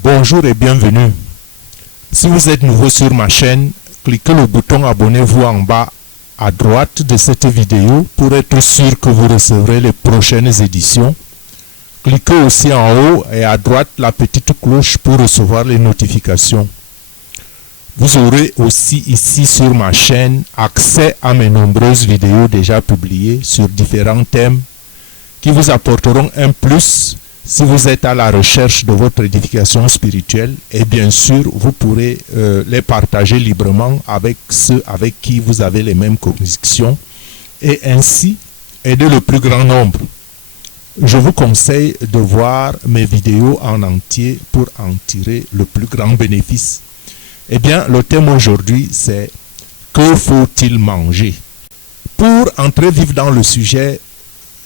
Bonjour et bienvenue. Si vous êtes nouveau sur ma chaîne, cliquez le bouton abonnez-vous en bas à droite de cette vidéo pour être sûr que vous recevrez les prochaines éditions. Cliquez aussi en haut et à droite la petite cloche pour recevoir les notifications. Vous aurez aussi ici sur ma chaîne accès à mes nombreuses vidéos déjà publiées sur différents thèmes qui vous apporteront un plus si vous êtes à la recherche de votre édification spirituelle, et bien sûr vous pourrez les partager librement avec ceux avec qui vous avez les mêmes convictions et ainsi aider le plus grand nombre. Je vous conseille de voir mes vidéos en entier pour en tirer le plus grand bénéfice. Eh bien, le thème aujourd'hui c'est « Que faut-il manger ?» Pour entrer vif dans le sujet,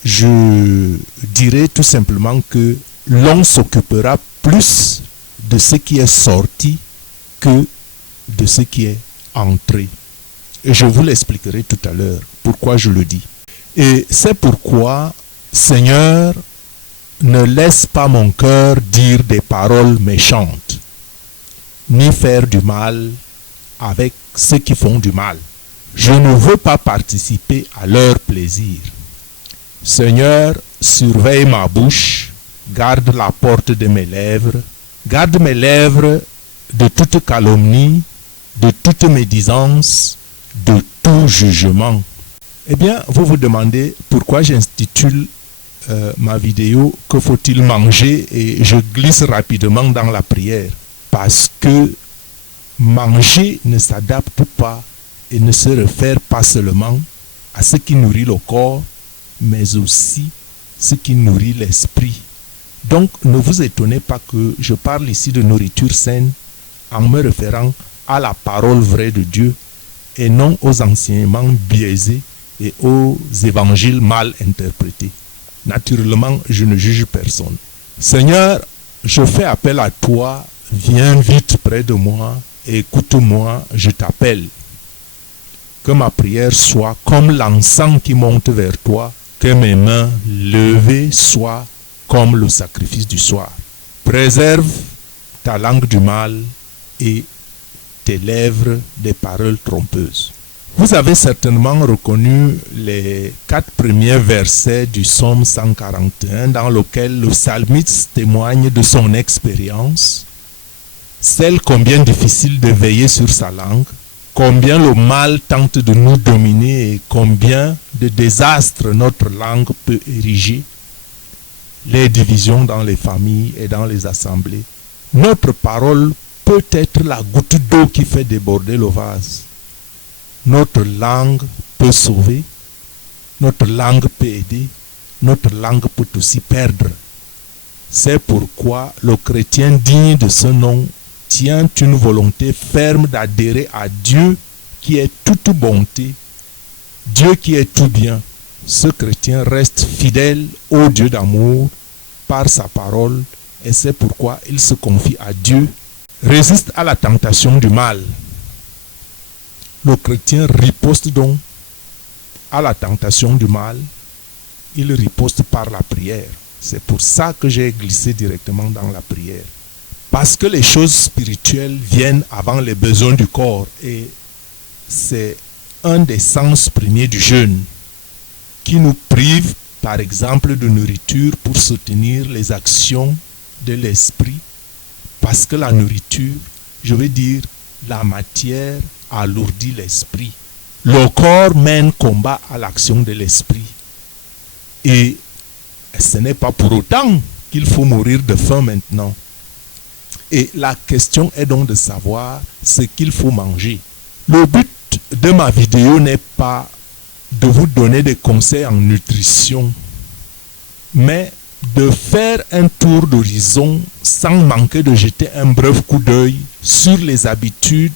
je dirais tout simplement que l'on s'occupera plus de ce qui est sorti que de ce qui est entré. Et je vous l'expliquerai tout à l'heure pourquoi je le dis. Et c'est pourquoi, Seigneur, ne laisse pas mon cœur dire des paroles méchantes, ni faire du mal avec ceux qui font du mal. Je ne veux pas participer à leur plaisir. Seigneur, surveille ma bouche, garde la porte de mes lèvres, garde mes lèvres de toute calomnie, de toute médisance, de tout jugement. Eh bien, vous vous demandez pourquoi j'intitule ma vidéo « Que faut-il manger ?» et je glisse rapidement dans la prière. Parce que manger ne s'adapte pas et ne se réfère pas seulement à ce qui nourrit le corps, mais aussi ce qui nourrit l'esprit. Donc, ne vous étonnez pas que je parle ici de nourriture saine en me référant à la parole vraie de Dieu et non aux enseignements biaisés et aux évangiles mal interprétés. Naturellement, je ne juge personne. Seigneur, je fais appel à toi, viens vite près de moi et écoute-moi, je t'appelle. Que ma prière soit comme l'encens qui monte vers toi, que mes mains levées soient comme le sacrifice du soir. Préserve ta langue du mal et tes lèvres des paroles trompeuses. Vous avez certainement reconnu les 4 premiers versets du psaume 141 dans lequel le psalmiste témoigne de son expérience, celle combien difficile de veiller sur sa langue, combien le mal tente de nous dominer et combien de désastres notre langue peut ériger, les divisions dans les familles et dans les assemblées. Notre parole peut être la goutte d'eau qui fait déborder le vase. Notre langue peut sauver, notre langue peut aider, notre langue peut aussi perdre. C'est pourquoi le chrétien digne de ce nom tient une volonté ferme d'adhérer à Dieu qui est toute bonté, Dieu qui est tout bien. Ce chrétien reste fidèle au Dieu d'amour par sa parole et c'est pourquoi il se confie à Dieu, résiste à la tentation du mal. Le chrétien riposte donc à la tentation du mal, il riposte par la prière. C'est pour ça que j'ai glissé directement dans la prière. Parce que les choses spirituelles viennent avant les besoins du corps et c'est un des sens premiers du jeûne qui nous prive par exemple de nourriture pour soutenir les actions de l'esprit parce que la nourriture, je veux dire la matière alourdit l'esprit. Le corps mène combat à l'action de l'esprit et ce n'est pas pour autant qu'il faut mourir de faim maintenant. Et la question est donc de savoir ce qu'il faut manger. Le but de ma vidéo n'est pas de vous donner des conseils en nutrition, mais de faire un tour d'horizon sans manquer de jeter un bref coup d'œil sur les habitudes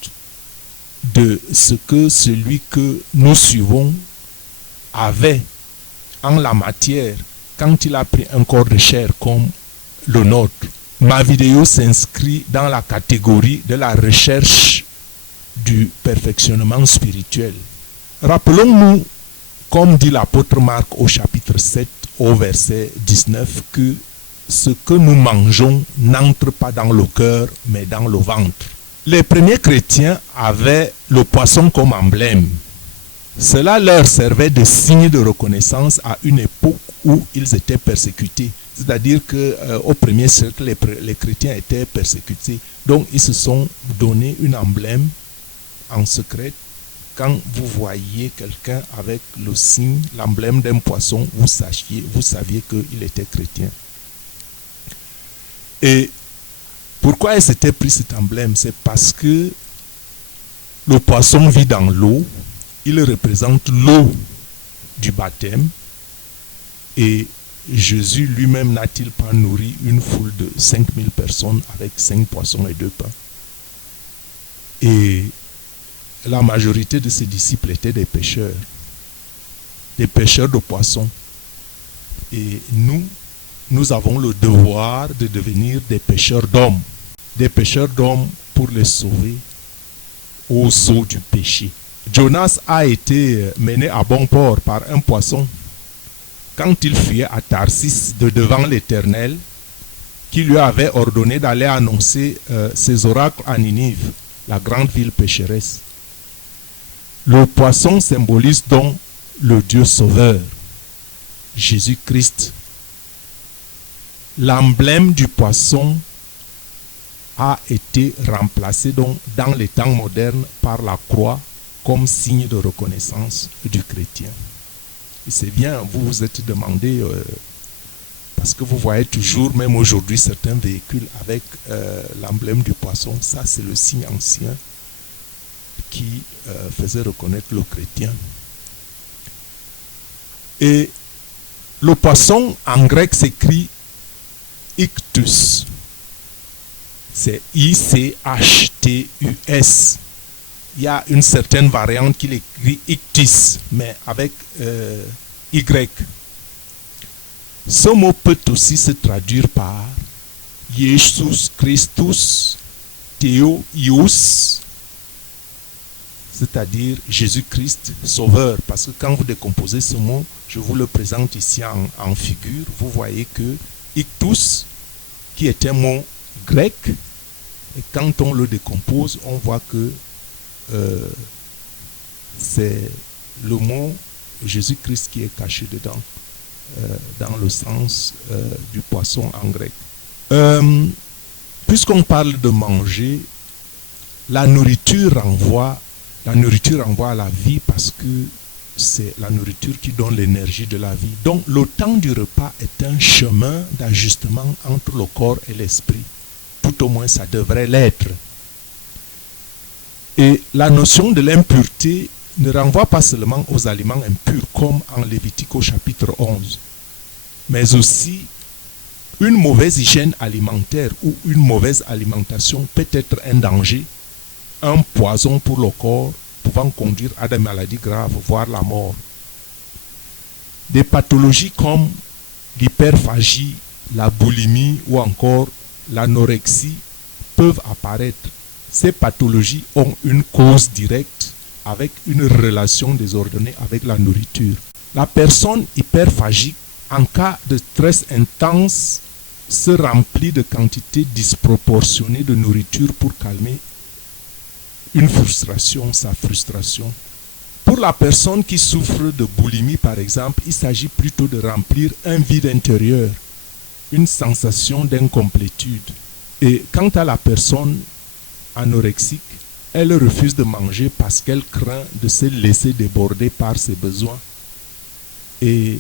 de ce que celui que nous suivons avait en la matière quand il a pris un corps de chair comme le nôtre. Ma vidéo s'inscrit dans la catégorie de la recherche du perfectionnement spirituel. Rappelons-nous, comme dit l'apôtre Marc au chapitre 7, au verset 19, que ce que nous mangeons n'entre pas dans le cœur, mais dans le ventre. Les premiers chrétiens avaient le poisson comme emblème. Cela leur servait de signe de reconnaissance à une époque où ils étaient persécutés. C'est-à-dire qu'au premier siècle, les chrétiens étaient persécutés. Donc, ils se sont donné un emblème en secret. Quand vous voyez quelqu'un avec le signe, l'emblème d'un poisson, vous saviez qu'il était chrétien. Et pourquoi ils s'étaient pris cet emblème? C'est parce que le poisson vit dans l'eau. Il représente l'eau du baptême. Et Jésus lui-même n'a-t-il pas nourri une foule de 5000 personnes avec 5 poissons et 2 pains? Et la majorité de ses disciples étaient des pêcheurs de poissons. Et nous avons le devoir de devenir des pêcheurs d'hommes pour les sauver aux eaux du péché. Jonas a été mené à bon port par un poisson quand il fuyait à Tarsis de devant l'Éternel, qui lui avait ordonné d'aller annoncer ses oracles à Ninive, la grande ville pécheresse. Le poisson symbolise donc le Dieu sauveur, Jésus-Christ. L'emblème du poisson a été remplacé donc dans les temps modernes par la croix comme signe de reconnaissance du chrétien. Et c'est bien, vous vous êtes demandé, parce que vous voyez toujours, même aujourd'hui, certains véhicules avec l'emblème du poisson. Ça, c'est le signe ancien qui faisait reconnaître le chrétien. Et le poisson, en grec, s'écrit Ichthus. C'est I-C-H-T-U-S. Il y a une certaine variante qui l'écrit Ichthys, mais avec Y. Ce mot peut aussi se traduire par Jesus Christus Theos, c'est-à-dire Jésus-Christ Sauveur. Parce que quand vous décomposez ce mot, je vous le présente ici en figure, vous voyez que Ichthus, qui est un mot grec, et quand on le décompose, on voit que c'est le mot Jésus-Christ qui est caché dedans, dans le sens du poisson en grec. Puisqu'on parle de manger, la nourriture renvoie à la vie, parce que c'est la nourriture qui donne l'énergie de la vie. Donc le temps du repas est un chemin d'ajustement entre le corps et l'esprit. Tout au moins ça devrait l'être. Et la notion de l'impureté ne renvoie pas seulement aux aliments impurs comme en Lévitique au chapitre 11, mais aussi une mauvaise hygiène alimentaire ou une mauvaise alimentation peut être un danger, un poison pour le corps, pouvant conduire à des maladies graves, voire la mort. Des pathologies comme l'hyperphagie, la boulimie ou encore l'anorexie peuvent apparaître. Ces pathologies ont une cause directe avec une relation désordonnée avec la nourriture. La personne hyperphagique, en cas de stress intense, se remplit de quantités disproportionnées de nourriture pour calmer sa frustration. Pour la personne qui souffre de boulimie, par exemple, il s'agit plutôt de remplir un vide intérieur, une sensation d'incomplétude. Et quant à la personne anorexique, elle refuse de manger parce qu'elle craint de se laisser déborder par ses besoins. Et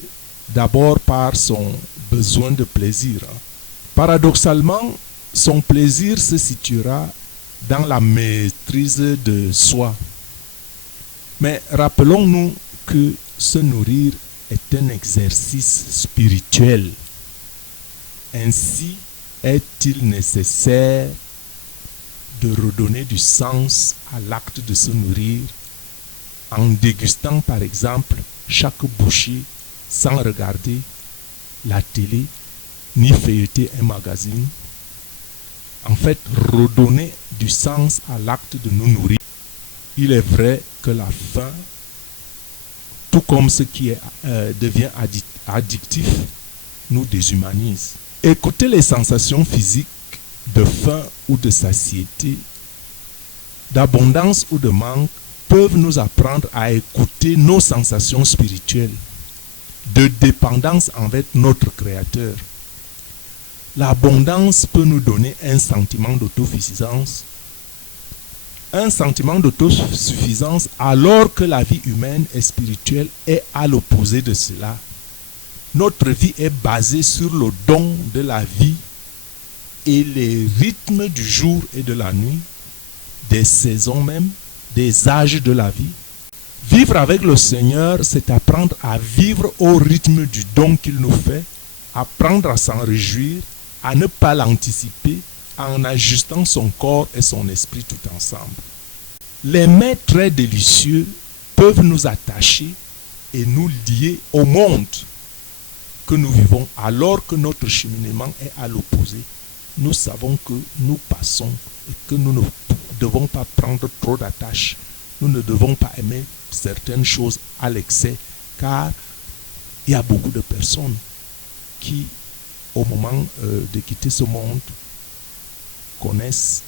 d'abord par son besoin de plaisir. Paradoxalement, son plaisir se situera dans la maîtrise de soi. Mais rappelons-nous que se nourrir est un exercice spirituel. Ainsi est-il nécessaire de redonner du sens à l'acte de se nourrir en dégustant par exemple chaque bouchée sans regarder la télé ni feuilleter un magazine. En fait, redonner du sens à l'acte de nous nourrir. Il est vrai que la faim, tout comme ce qui devient addictif, nous déshumanise. Écouter les sensations physiques de faim ou de satiété, d'abondance ou de manque peuvent nous apprendre à écouter nos sensations spirituelles, de dépendance envers notre Créateur. L'abondance peut nous donner un sentiment d'autosuffisance. Un sentiment d'autosuffisance alors que la vie humaine et spirituelle est à l'opposé de cela. Notre vie est basée sur le don de la vie et les rythmes du jour et de la nuit, des saisons même, des âges de la vie. Vivre avec le Seigneur, c'est apprendre à vivre au rythme du don qu'il nous fait, apprendre à s'en réjouir, à ne pas l'anticiper, en ajustant son corps et son esprit tout ensemble. Les mets très délicieux peuvent nous attacher et nous lier au monde que nous vivons alors que notre cheminement est à l'opposé. Nous savons que nous passons et que nous ne devons pas prendre trop d'attaches. Nous ne devons pas aimer certaines choses à l'excès, car il y a beaucoup de personnes qui, au moment de quitter ce monde, connaissent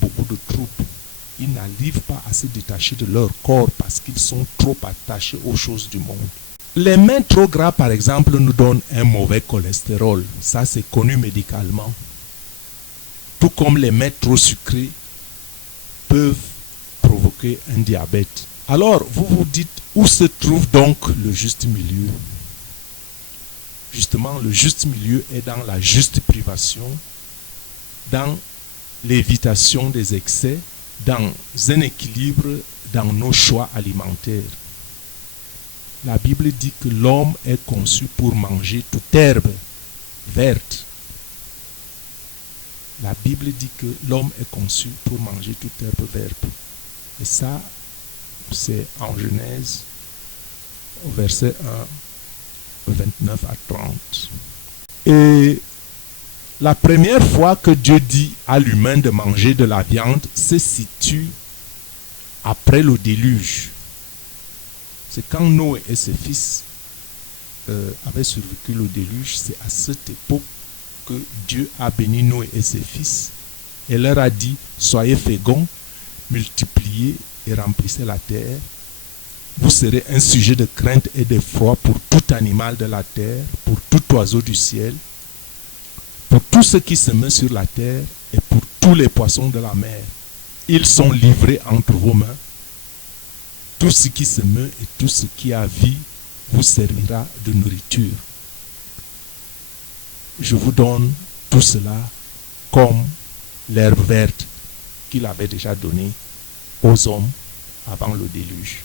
beaucoup de troubles. Ils n'arrivent pas à se détacher de leur corps parce qu'ils sont trop attachés aux choses du monde. Les mets trop gras, par exemple, nous donnent un mauvais cholestérol. Ça, c'est connu médicalement. Tout comme les mets trop sucrés peuvent provoquer un diabète. Alors, vous vous dites, où se trouve donc le juste milieu? Justement, le juste milieu est dans la juste privation, dans l'évitation des excès, dans un équilibre dans nos choix alimentaires. La Bible dit que l'homme est conçu pour manger toute herbe verte. La Bible dit que l'homme est conçu pour manger toute herbe verte. Et ça, c'est en Genèse, au verset 1, 29 à 30. Et la première fois que Dieu dit à l'humain de manger de la viande se situe après le déluge. C'est quand Noé et ses fils avaient survécu le déluge, c'est à cette époque que Dieu a béni Noé et ses fils et leur a dit, soyez féconds, multipliez et remplissez la terre. Vous serez un sujet de crainte et d'effroi pour tout animal de la terre, pour tout oiseau du ciel, pour tout ce qui se met sur la terre et pour tous les poissons de la mer. Ils sont livrés entre vos mains. Tout ce qui se meut et tout ce qui a vie vous servira de nourriture. Je vous donne tout cela comme l'herbe verte qu'il avait déjà donnée aux hommes avant le déluge.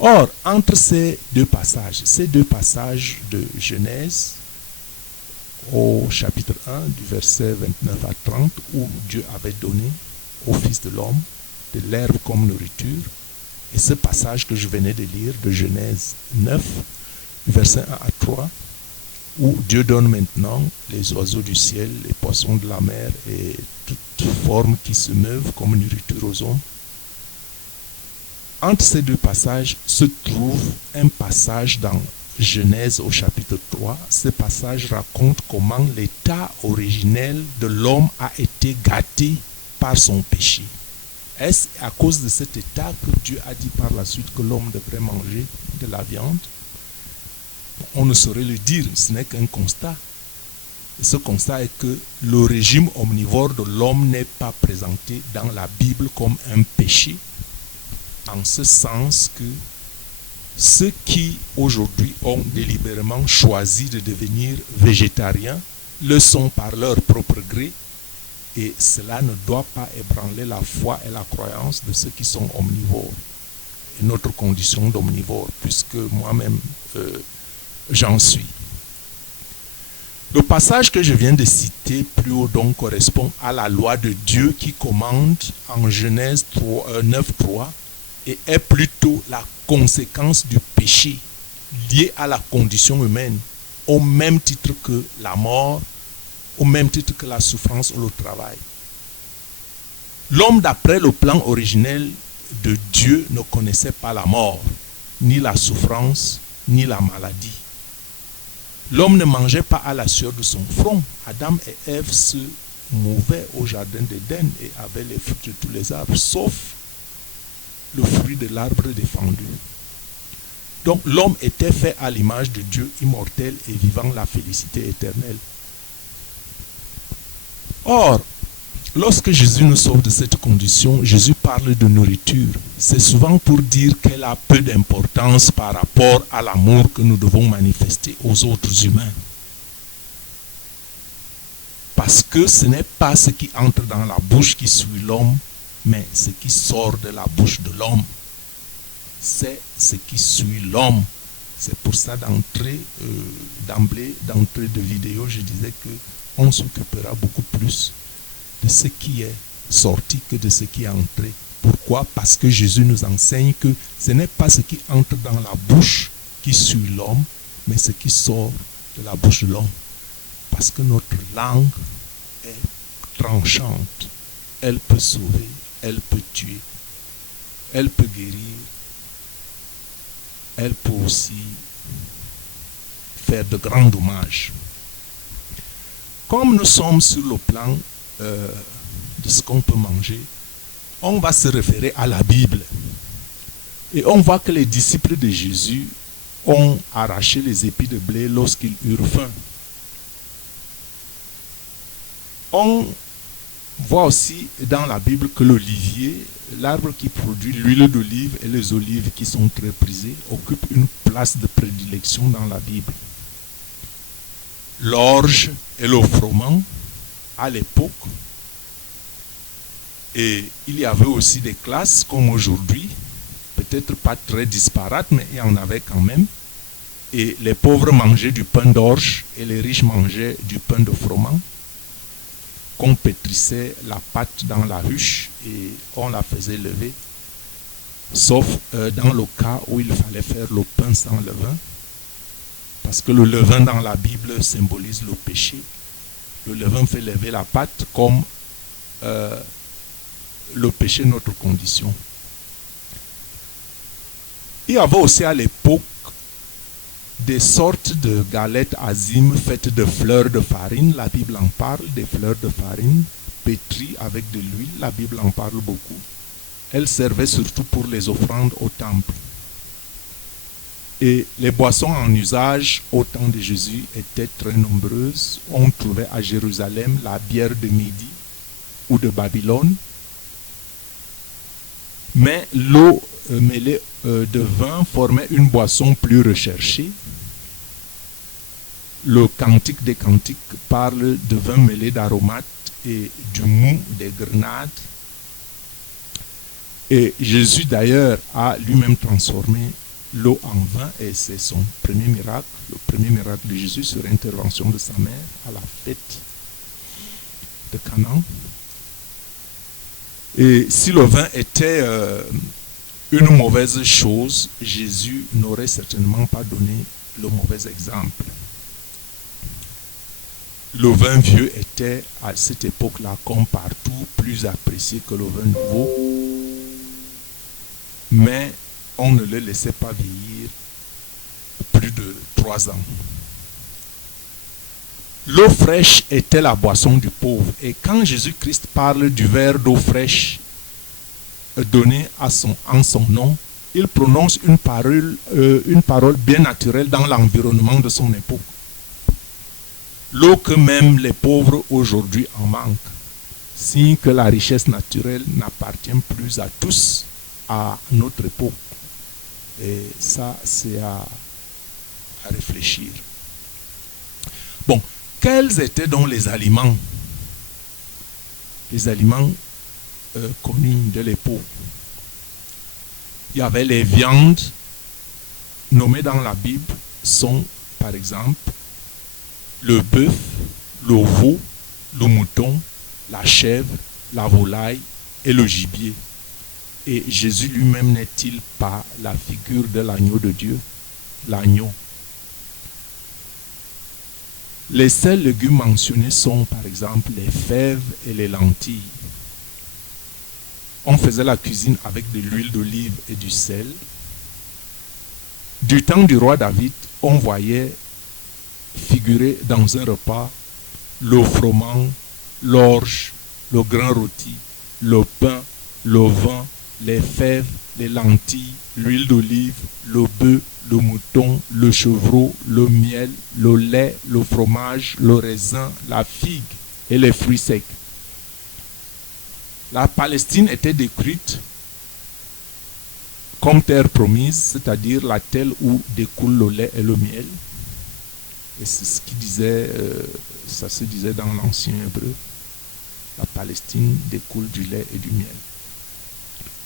Or, entre ces deux passages de Genèse, au chapitre 1, du verset 29 à 30, où Dieu avait donné au Fils de l'homme de l'herbe comme nourriture, et ce passage que je venais de lire de Genèse 9, du verset 1 à 3, où Dieu donne maintenant les oiseaux du ciel, les poissons de la mer et toute forme qui se meuvent comme nourriture aux hommes. Entre ces deux passages se trouve un passage dans Genèse au chapitre 3. Ce passage raconte comment l'état originel de l'homme a été gâté par son péché. Est-ce à cause de cet état que Dieu a dit par la suite que l'homme devrait manger de la viande? On ne saurait le dire, ce n'est qu'un constat. Et ce constat est que le régime omnivore de l'homme n'est pas présenté dans la Bible comme un péché, en ce sens que ceux qui aujourd'hui ont délibérément choisi de devenir végétariens le sont par leur propre gré, et cela ne doit pas ébranler la foi et la croyance de ceux qui sont omnivores. Et notre condition d'omnivore, puisque moi-même j'en suis. Le passage que je viens de citer plus haut donc correspond à la loi de Dieu qui commande en Genèse 9.3 et est plutôt la conséquence du péché lié à la condition humaine, au même titre que la mort, au même titre que la souffrance ou le travail. L'homme, d'après le plan originel de Dieu, ne connaissait pas la mort, ni la souffrance, ni la maladie. L'homme ne mangeait pas à la sueur de son front. Adam et Ève se mouvaient au jardin d'Éden et avaient les fruits de tous les arbres, sauf le fruit de l'arbre défendu. Donc l'homme était fait à l'image de Dieu immortel et vivant la félicité éternelle. Or, lorsque Jésus nous sauve de cette condition, Jésus parle de nourriture. C'est souvent pour dire qu'elle a peu d'importance par rapport à l'amour que nous devons manifester aux autres humains. Parce que ce n'est pas ce qui entre dans la bouche qui suit l'homme, mais ce qui sort de la bouche de l'homme. C'est ce qui suit l'homme. C'est pour ça d'emblée de vidéo, je disais qu'on s'occupera beaucoup plus de ce qui est sorti que de ce qui est entré. Pourquoi? Parce que Jésus nous enseigne que ce n'est pas ce qui entre dans la bouche qui suit l'homme, mais ce qui sort de la bouche de l'homme. Parce que notre langue est tranchante. Elle peut sauver, elle peut tuer, elle peut guérir, elle peut aussi faire de grands dommages. Comme nous sommes sur le plan de ce qu'on peut manger, on va se référer à la Bible. Et on voit que les disciples de Jésus ont arraché les épis de blé lorsqu'ils eurent faim. On voit aussi dans la Bible que l'olivier, l'arbre qui produit l'huile d'olive et les olives qui sont très prisées, occupent une place de prédilection dans la Bible. L'orge et le froment, à l'époque, et il y avait aussi des classes comme aujourd'hui, peut-être pas très disparates, mais il y en avait quand même. Et les pauvres mangeaient du pain d'orge et les riches mangeaient du pain de froment. Qu'on pétrissait la pâte dans la ruche et on la faisait lever, sauf dans le cas où il fallait faire le pain sans levain, parce que le levain dans la Bible symbolise le péché. Le levain fait lever la pâte comme le péché, notre condition. Il y avait aussi à l'époque des sortes de galettes azimes faites de fleurs de farine. La Bible en parle, des fleurs de farine pétries avec de l'huile. La Bible en parle beaucoup. Elles servaient surtout pour les offrandes au temple. Et les boissons en usage au temps de Jésus étaient très nombreuses. On trouvait à Jérusalem la bière de Midi ou de Babylone. Mais l'eau mêlée de vin formait une boisson plus recherchée. Le Cantique des Cantiques parle de vin mêlé d'aromates et du mou des grenades. Et Jésus d'ailleurs a lui-même transformé l'eau en vin et c'est son premier miracle, le premier miracle de Jésus sur intervention de sa mère à la fête de Canaan. Et si le vin était une mauvaise chose, Jésus n'aurait certainement pas donné le mauvais exemple. Le vin vieux était à cette époque-là, comme partout, plus apprécié que le vin nouveau. Mais on ne le laissait pas vieillir plus de 3 ans. L'eau fraîche était la boisson du pauvre. Et quand Jésus-Christ parle du verre d'eau fraîche donné en son nom, il prononce une parole bien naturelle dans l'environnement de son époque. L'eau que même les pauvres aujourd'hui en manquent, signe que la richesse naturelle n'appartient plus à tous à notre époque. Et ça, c'est à réfléchir. Bon, quels étaient donc les aliments? Les aliments connus de l'époque. Il y avait les viandes nommées dans la Bible, sont par exemple le bœuf, le veau, le mouton, la chèvre, la volaille et le gibier. Et Jésus lui-même n'est-il pas la figure de l'agneau de Dieu, l'agneau? Les seuls légumes mentionnés sont par exemple les fèves et les lentilles. On faisait la cuisine avec de l'huile d'olive et du sel. Du temps du roi David, on voyait figurer dans un repas le froment, l'orge, le grain rôti, le pain, le vin, les fèves, les lentilles, l'huile d'olive, le bœuf, le mouton, le chevreau, le miel, le lait, le fromage, le raisin, la figue et les fruits secs. La Palestine était décrite comme terre promise, c'est-à-dire la terre où découle le lait et le miel. Et c'est ce qui disait, ça se disait dans l'ancien hébreu. La Palestine découle du lait et du miel.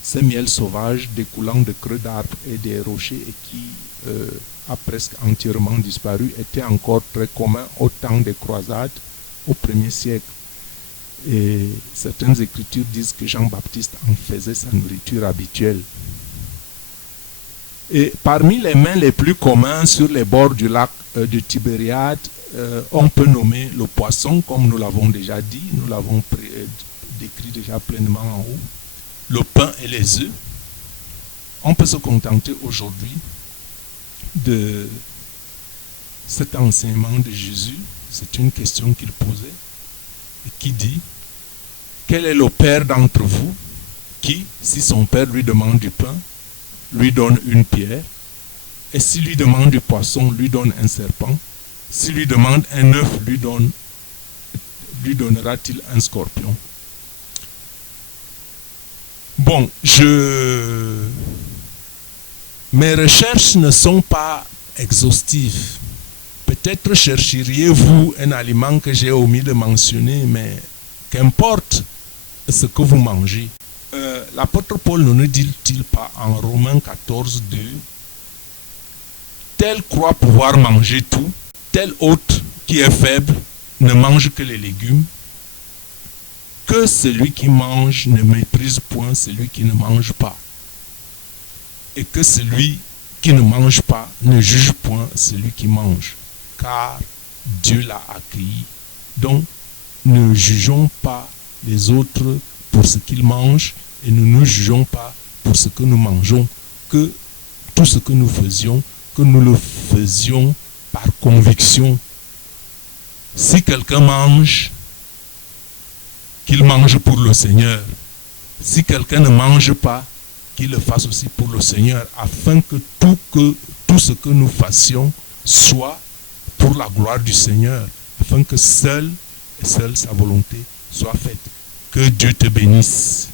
Ces miels sauvages découlant de creux d'arbres et des rochers et qui a presque entièrement disparu étaient encore très communs au temps des croisades au 1er siècle. Et certaines écritures disent que Jean-Baptiste en faisait sa nourriture habituelle. Et parmi les mets les plus communs sur les bords du lac de Tibériade, on peut nommer le poisson, comme nous l'avons déjà dit, nous l'avons décrit déjà pleinement en haut, le pain et les œufs. On peut se contenter aujourd'hui de cet enseignement de Jésus. C'est une question qu'il posait et qui dit: quel est le père d'entre vous qui, si son père lui demande du pain, lui donne une pierre, et s'il lui demande du poisson, lui donne un serpent, s'il lui demande un œuf, lui donnera-t-il un scorpion? Bon, mes recherches ne sont pas exhaustives. Peut-être chercheriez-vous un aliment que j'ai omis de mentionner, mais qu'importe ce que vous mangez. L'apôtre Paul ne nous dit-il pas en Romains 14, 2, tel croit pouvoir manger tout, tel autre qui est faible ne mange que les légumes, que celui qui mange ne méprise point celui qui ne mange pas, et que celui qui ne mange pas ne juge point celui qui mange, car Dieu l'a accueilli. Donc, ne jugeons pas les autres pour ce qu'ils mangent et ne nous jugeons pas pour ce que nous mangeons, que tout ce que nous faisions, que nous le faisions par conviction. Si quelqu'un mange, qu'il mange pour le Seigneur. Si quelqu'un ne mange pas, qu'il le fasse aussi pour le Seigneur, afin que tout ce que nous fassions soit pour la gloire du Seigneur, afin que seule sa volonté soit faite. Que Dieu te bénisse.